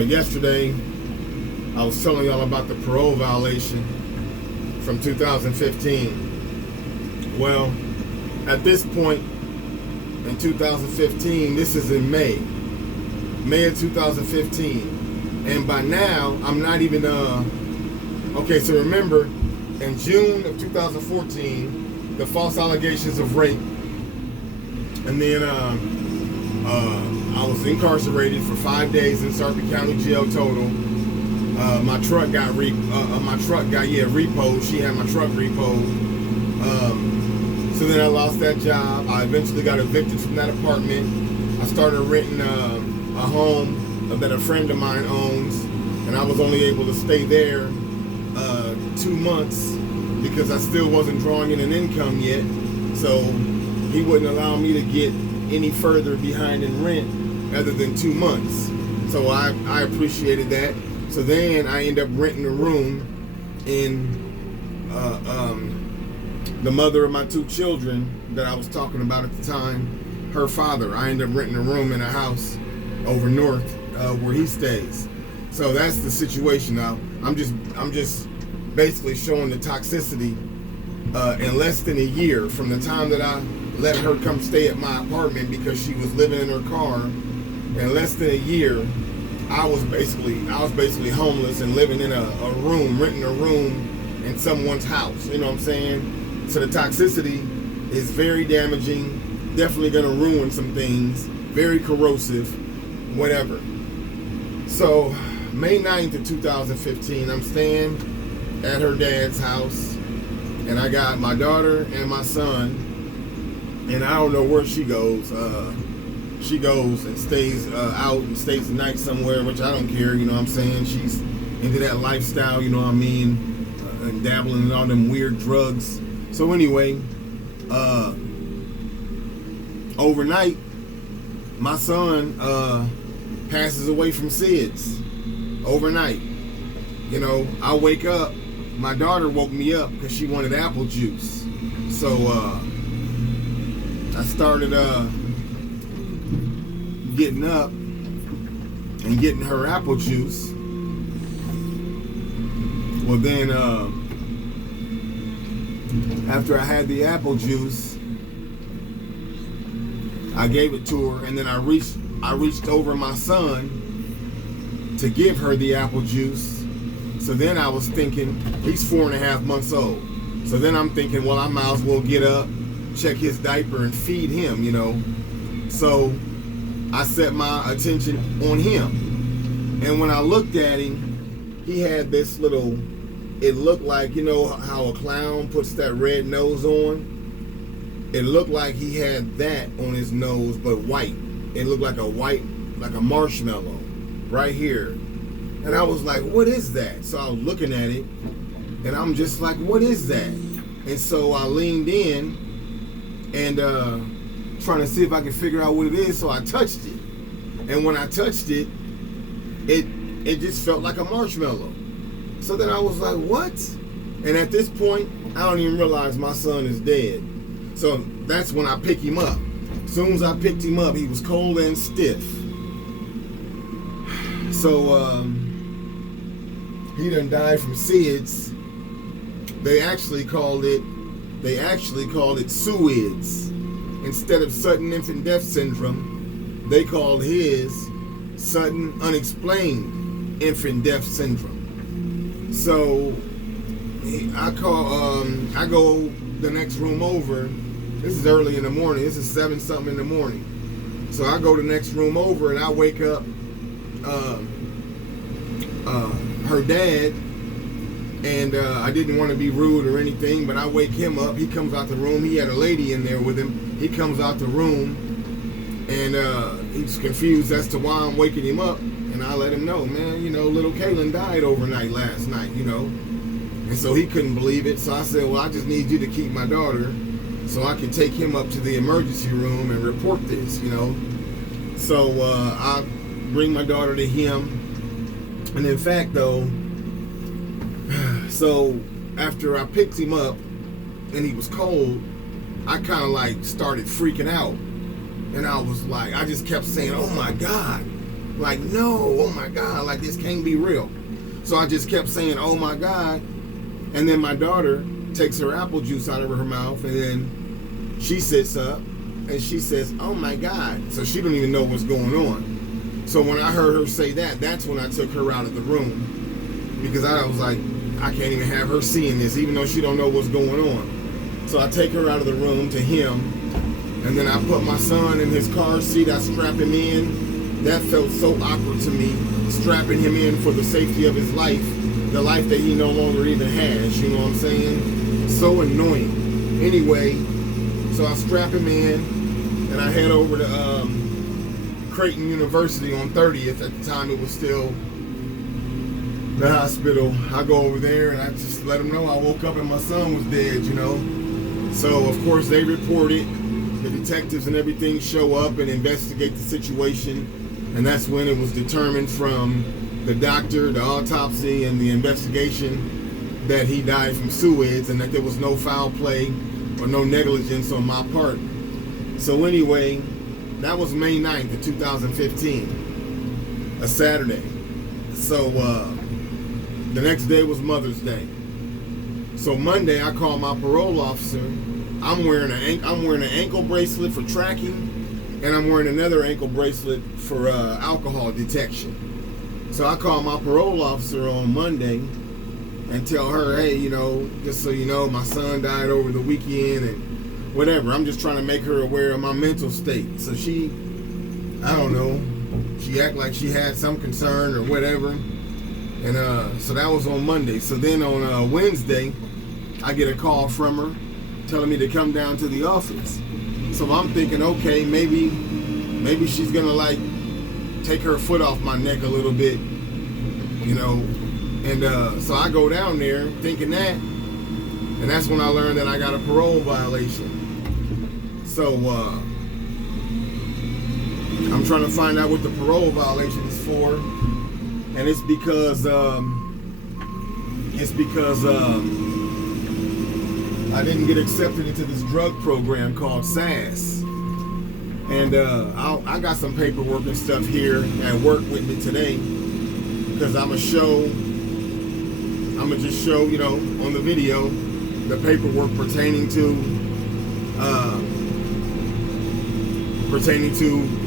Yesterday, I was telling y'all about the parole violation from 2015. Well, at this point in 2015, this is in May of 2015. And by now, I'm not even, okay, so remember, in June of 2014, the false allegations of rape. And then I was incarcerated for 5 days in Sarpy County Jail total. My truck got repoed. She had my truck repoed. So then I lost that job. I eventually got evicted from that apartment. I started renting a home that a friend of mine owns, and I was only able to stay there 2 months because I still wasn't drawing in an income yet. So he wouldn't allow me to get any further behind in rent other than 2 months. So I appreciated that. So then I ended up renting a room in the mother of my 2 children that I was talking about at the time, her father. I ended up renting a room in a house over north where he stays. So that's the situation now. I'm just basically showing the toxicity in less than a year from the time that I let her come stay at my apartment because she was living in her car. In less than a year, I was basically homeless and living in a room, renting a room in someone's house. You know what I'm saying? So the toxicity is very damaging, definitely gonna ruin some things, very corrosive, whatever. So May 9th of 2015, I'm staying at her dad's house, and I got my daughter and my son, and I don't know where she goes. She goes and stays out and stays the night somewhere, which I don't care, you know what I'm saying? She's into that lifestyle, you know what I mean? And dabbling in all them weird drugs. So anyway, overnight, my son passes away from SIDS. Overnight. You know, I wake up, my daughter woke me up because she wanted apple juice. So I started getting up and getting her apple juice. Well then, after I had the apple juice, I gave it to her, and then I reached over my son to give her the apple juice. So then I was thinking, he's 4.5 months old. So then I'm thinking, well, I might as well get up, check his diaper, and feed him, you know. So I set my attention on him. And when I looked at him, he had this little, it looked like, you know how a clown puts that red nose on? It looked like he had that on his nose, but white. It looked like a marshmallow right here. And I was like, what is that? So I was looking at it, and I'm just like, what is that? And so I leaned in and trying to see if I could figure out what it is, so I touched it. And when I touched it, it just felt like a marshmallow. So then I was like, what? And at this point, I don't even realize my son is dead. So that's when I pick him up. As soon as I picked him up, he was cold and stiff. So he done died from SIDS. They actually called it SUIDS. Instead of sudden infant death syndrome, they called his sudden unexplained infant death syndrome. So I go the next room over. This is early in the morning. This is 7 something in the morning. So I go the next room over, and I wake up her dad, and I didn't want to be rude or anything, but I wake him up. He comes out the room. He had a lady in there with him. He comes out the room, and he's confused as to why I'm waking him up. And I let him know, man, you know, little Kaylin died overnight last night, you know. And so he couldn't believe it. So I said, well, I just need you to keep my daughter so I can take him up to the emergency room and report this, you know. So I bring my daughter to him. And in fact, though, so after I picked him up and he was cold, I kind of like started freaking out. And I was like, I just kept saying, oh my God, Like, no, oh my God, like this can't be real. So I just kept saying, oh my God. And then my daughter takes her apple juice out of her mouth, and then she sits up and she says, oh my God. So she don't even know what's going on. So when I heard her say that, that's when I took her out of the room, because I was like, I can't even have her seeing this, even though she don't know what's going on. So I take her out of the room to him, and then I put my son in his car seat. I strap him in. That felt so awkward to me, strapping him in for the safety of his life, the life that he no longer even has, you know what I'm saying? So annoying. Anyway, so I strap him in, and I head over to Creighton University on 30th. At the time, it was still the hospital. I go over there, and I just let them know I woke up and my son was dead, you know? So, of course, they report it. The detectives and everything show up and investigate the situation. And that's when it was determined from the doctor, the autopsy, and the investigation that he died from suicides, and that there was no foul play or no negligence on my part. So anyway, that was May 9th of 2015, a Saturday. So the next day was Mother's Day. So Monday, I called my parole officer. I'm wearing an ankle bracelet for tracking, and I'm wearing another ankle bracelet for alcohol detection. So I called my parole officer on Monday and tell her, hey, you know, just so you know, my son died over the weekend and whatever. I'm just trying to make her aware of my mental state. So she, I don't know, she acted like she had some concern or whatever. And so that was on Monday. So then on Wednesday, I get a call from her telling me to come down to the office. So I'm thinking, okay, maybe she's gonna like take her foot off my neck a little bit, you know. And so I go down there thinking that, and that's when I learned that I got a parole violation. So I'm trying to find out what the parole violation is for, and it's because I didn't get accepted into this drug program called SAS. And I got some paperwork and stuff here at work with me today, because I'm gonna just show, you know, on the video, the paperwork pertaining to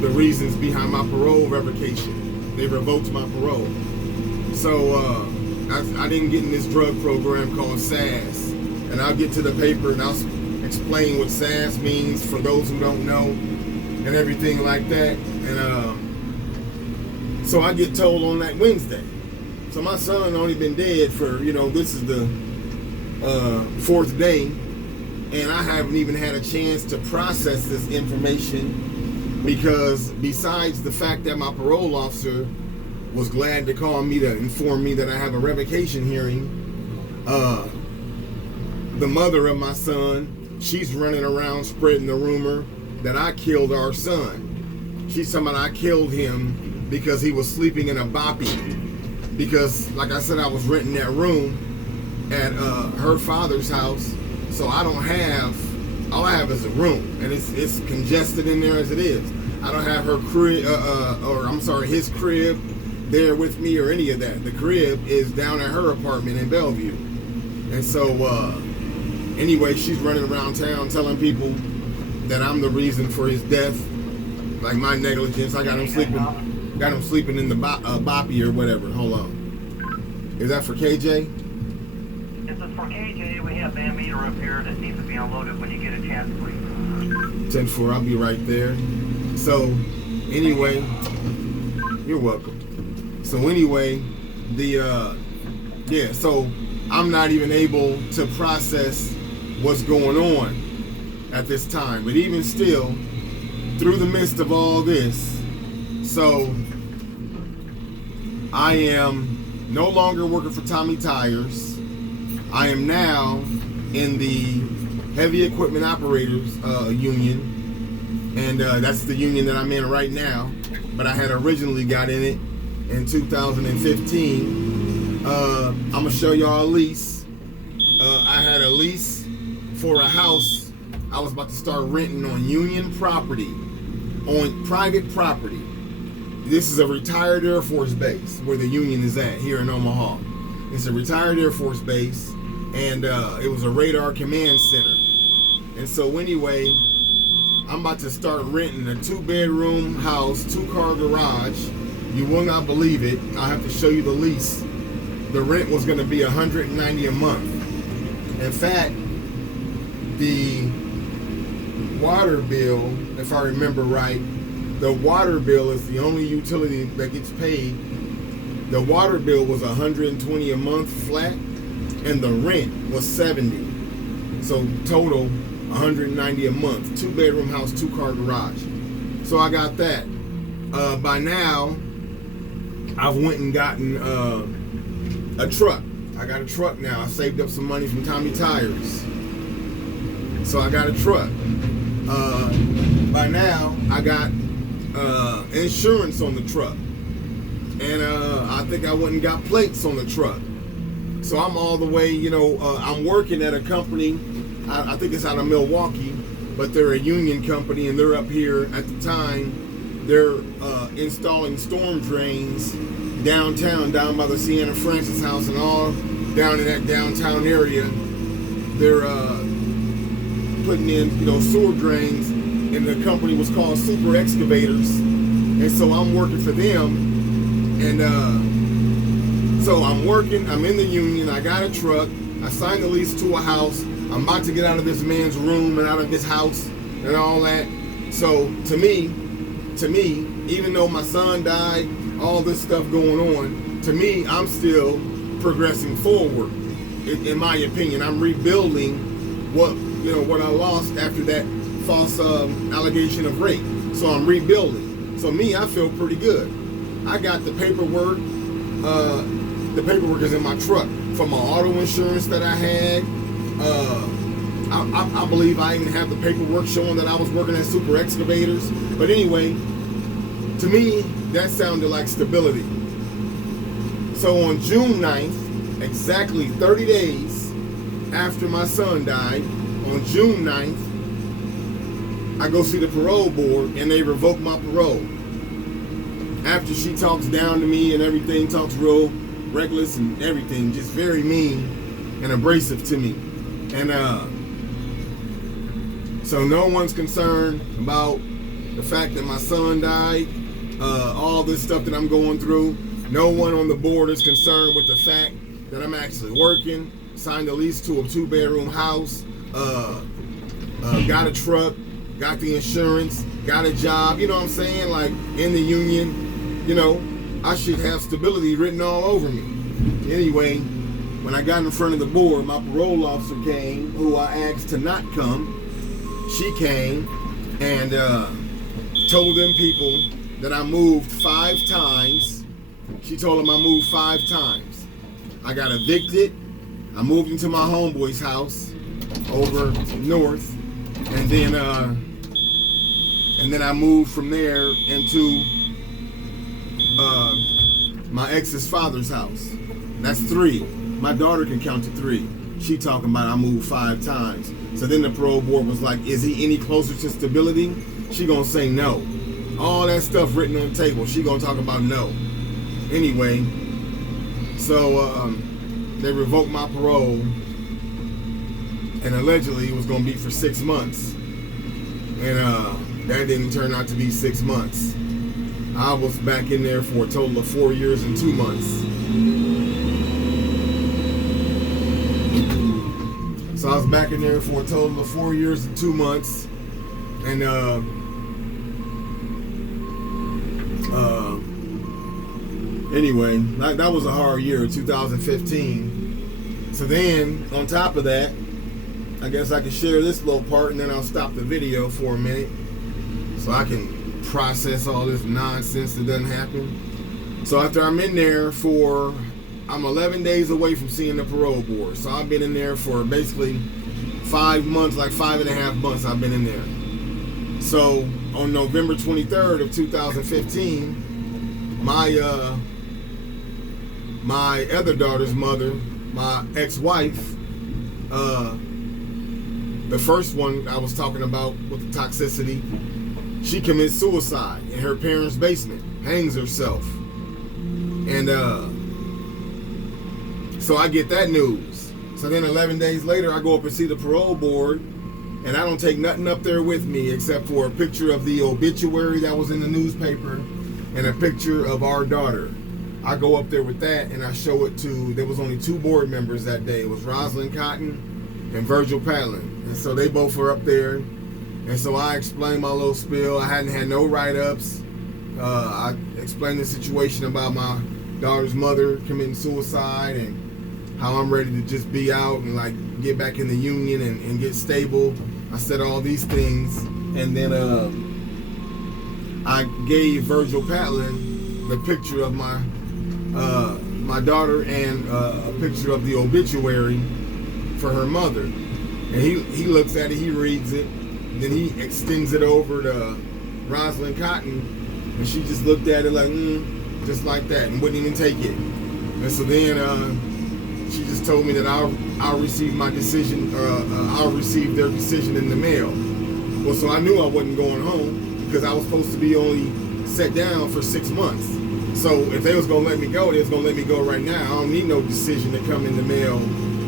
the reasons behind my parole revocation. They revoked my parole. So I didn't get in this drug program called SAS. And I'll get to the paper and I'll explain what SAS means for those who don't know and everything like that. And so I get told on that Wednesday. So my son only been dead for, you know, this is the 4th day, and I haven't even had a chance to process this information, because besides the fact that my parole officer was glad to call me to inform me that I have a revocation hearing, the mother of my son, she's running around spreading the rumor that I killed our son. She's talking about I killed him because he was sleeping in a boppy. Because, like I said, I was renting that room at her father's house, so all I have is a room, and it's congested in there as it is. I don't have her crib, his crib there with me or any of that. The crib is down at her apartment in Bellevue. And so, anyway, she's running around town telling people that I'm the reason for his death, like my negligence. I got him sleeping in the boppy or whatever. Hold on. Is that for KJ? This is for KJ. We have an ammeter up here that needs to be unloaded when you get a chance, please. 10-4, I'll be right there. So, anyway, you're welcome. So anyway, so I'm not even able to process what's going on at this time. But even still, through the midst of all this, so I am no longer working for Tommy Tires. I am now in the Heavy Equipment Operators Union, and that's the union that I'm in right now. But I had originally got in it in 2015. I'm gonna show y'all a lease. I had a lease for a house I was about to start renting on union property, on private property. This is a retired Air Force base where the Union is at here in Omaha. It's a retired Air Force base, and it was a radar command center. And so anyway, I'm about to start renting a 2-bedroom house, 2-car garage. You will not believe it. I'll have to show you the lease. The rent was going to be $190 a month. In fact, the water bill, if I remember right, the water bill is the only utility that gets paid. The water bill was $120 a month flat, and the rent was $70. So total $190 a month. 2-bedroom house, 2-car garage. So I got that. By now, I've went and gotten a truck. I got a truck now. I saved up some money from Tommy Tires. So I got a truck. By now, I got insurance on the truck. And I think I went and got plates on the truck. So I'm all the way, I'm working at a company. I think it's out of Milwaukee, but they're a union company, and they're up here at the time. They're installing storm drains downtown, down by the Sienna Francis house and all down in that downtown area. They're putting in, sewer drains, and the company was called Super Excavators. And so I'm working for them, and so I'm working, I'm in the union, I got a truck, I signed the lease to a house, I'm about to get out of this man's room and out of his house and all that. So to me, even though my son died, all this stuff going on, to me, I'm still progressing forward. In my opinion, I'm rebuilding what I lost after that false allegation of rape. So I'm rebuilding. So me, I feel pretty good. I got the paperwork. The paperwork is in my truck for my auto insurance that I had. I believe I even have the paperwork showing that I was working at Super Excavators. But anyway, to me, that sounded like stability. So on June 9th, exactly 30 days after my son died, on June 9th, I go see the parole board, and they revoke my parole. After she talks down to me and everything, talks real reckless and everything, just very mean and abrasive to me. And so no one's concerned about the fact that my son died, all this stuff that I'm going through. No one on the board is concerned with the fact that I'm actually working, signed a lease to a 2-bedroom house, got a truck, got the insurance, got a job, you know what I'm saying? Like in the union, I should have stability written all over me. Anyway, when I got in front of the board, my parole officer came, who I asked to not come. She came and told them people that I moved 5 times. She told them I moved 5 times. I got evicted. I moved into my homeboy's house over north, and then I moved from there into my ex's father's house. That's 3. My daughter can count to 3. She talking about I moved 5 times. So then the parole board was like, is he any closer to stability? She gonna say no. All that stuff written on the table, she gonna talk about no. Anyway, so they revoked my parole, and allegedly it was gonna be for 6 months. And that didn't turn out to be 6 months. I was back in there for a total of 4 years and 2 months. So I was back in there for a total of 4 years and 2 months. And anyway, that was a hard year, 2015. So then, on top of that, I guess I can share this little part, and then I'll stop the video for a minute so I can process all this nonsense that doesn't happen. So after I'm in there I'm 11 days away from seeing the parole board. So I've been in there for basically 5 months, like 5.5 months I've been in there. So on November 23rd of 2015, my other daughter's mother, my ex-wife, the first one I was talking about with the toxicity, she commits suicide in her parents' basement. hangs herself. And so I get that news. So then 11 days later, I go up and see the parole board, and I don't take nothing up there with me except for a picture of the obituary that was in the newspaper and a picture of our daughter. I go up there with that, and I show it to, there was only 2 board members that day. It was Rosalind Cotton and Virgil Patlin. And so they both were up there. And so I explained my little spiel. I hadn't had no write-ups. I explained the situation about my daughter's mother committing suicide and how I'm ready to just be out and like get back in the union and get stable. I said all these things, and then I gave Virgil Patlin the picture of my daughter and a picture of the obituary for her mother. And he looks at it, he reads it, then he extends it over to Rosalind Cotton, and she just looked at it like, just like that, and wouldn't even take it. And so then she just told me that I'll receive my decision, I'll receive their decision in the mail. Well, so I knew I wasn't going home because I was supposed to be only set down for 6 months. So if they was gonna let me go, they was gonna let me go right now. I don't need no decision to come in the mail.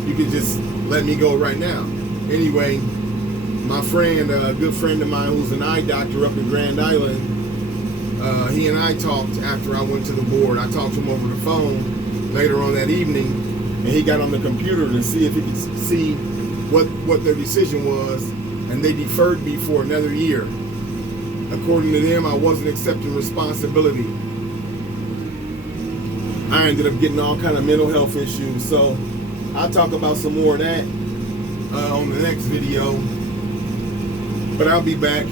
You could just let me go right now. Anyway, my friend, a good friend of mine who's an eye doctor up in Grand Island, he and I talked after I went to the board. I talked to him over the phone later on that evening, and he got on the computer to see if he could see what their decision was, and they deferred me for another year. According to them, I wasn't accepting responsibility. I ended up getting all kind of mental health issues, so I'll talk about some more of that on the next video. But I'll be back.